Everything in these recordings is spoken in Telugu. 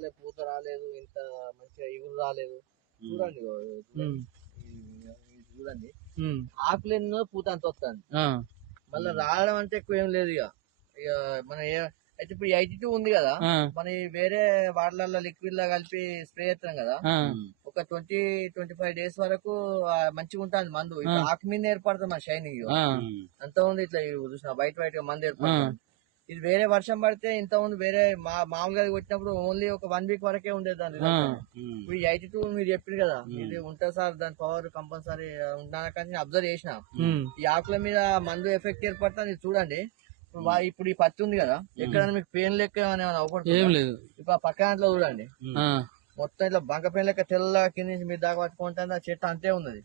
రాలేదు, పూత రాలేదు, ఇంత మంచిగా ఇగురు రాలేదు. చూడండి చూడండి ఆకులు ఎన్నో పూత అంత వస్తుంది. మళ్ళీ రావడం అంటే ఎక్కువ ఏం లేదు. ఇక ఇక మన అయితే ఇప్పుడు 82 ఉంది కదా, మన వేరే వాటర్లలో లిక్విడ్ లా కలిపి స్ప్రే చేస్తాం కదా, ఒక 20-25 డేస్ వరకు మంచిగా ఉంటుంది మందు. ఇప్పుడు ఆకు మీద ఏర్పడుతుంది మన షైనింగ్ అంత ఉంది. ఇట్లా చూసిన వైట్ వైట్ గా మందు ఏర్పడుతుంది. ఇది వేరే వర్షం పడితే ఇంత ఉంది, వేరే మామూలుగా వచ్చినప్పుడు ఓన్లీ ఒక 1 వీక్ వరకే ఉండేది దాని. ఇప్పుడు 82 మీరు చెప్పింది కదా, ఇది ఉంటుంది సార్, దాని పవర్ కంపల్సరీ ఉండాలని అబ్జర్వ్ చేసిన. ఈ ఆకుల మీద మందు ఎఫెక్ట్ ఏర్పడుతుంది చూడండి. ఇప్పుడు ఈ పత్తి ఉంది కదా, ఎక్కడైనా మీకు పెయిన్ లెక్క ఏమైనా అవపడుతుంది? ఇప్పుడు ఆ పక్క దాంట్లో చూడండి, మొత్తం ఇట్లా బంక పెయిన్ లెక్క తెల్ల కింద నుంచి మీరు దాకా పట్టుకుంటే ఆ చెట్టు అంతే ఉన్నది.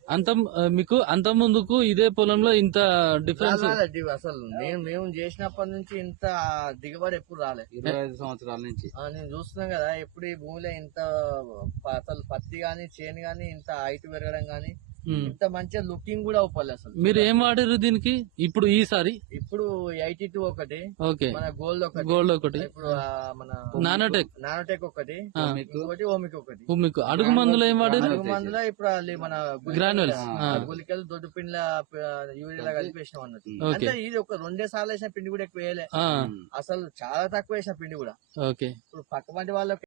మీకు అంత ముందుకు ఇదే పొలంలో ఇంత డిఫరెన్స్ అసలు మేము చేసినప్పటి నుంచి ఇంత దిగుబడి ఎప్పుడు రాలేదు. 25 సంవత్సరాల నుంచి నేను చూస్తున్నాం కదా, ఎప్పుడు ఈ భూమిలో ఇంత అసలు పత్తి గాని చేను గాని ఇంత హైట్ పెరగడం గాని ఇంత మంచిగా లుకింగ్ కూడా అవ్వాలి. అసలు మీరు ఏం వాడారు దీనికి ఇప్పుడు ఈసారి? ఇప్పుడు 82 ఒకటి, మన గోల్డ్ ఒకటి, ఇప్పుడు మన నానోటెక్ ఒకటి, ఓమిక్ ఒకటి. అడుగు మందులో ఏం వాడారు? అడుగు మందులో ఇప్పుడు మన గ్రాన్యుల్స్ గులికలు దొడ్డు పిండి యూరియా కలిపి వేసినాం అన్నట్టు. అంటే ఇది ఒక 2 సార్లు వేసిన పిండి కూడా ఎక్కువ వేయలే, అసలు చాలా తక్కువ వేసిన పిండి కూడా. ఇప్పుడు పక్క మంది వాళ్ళకి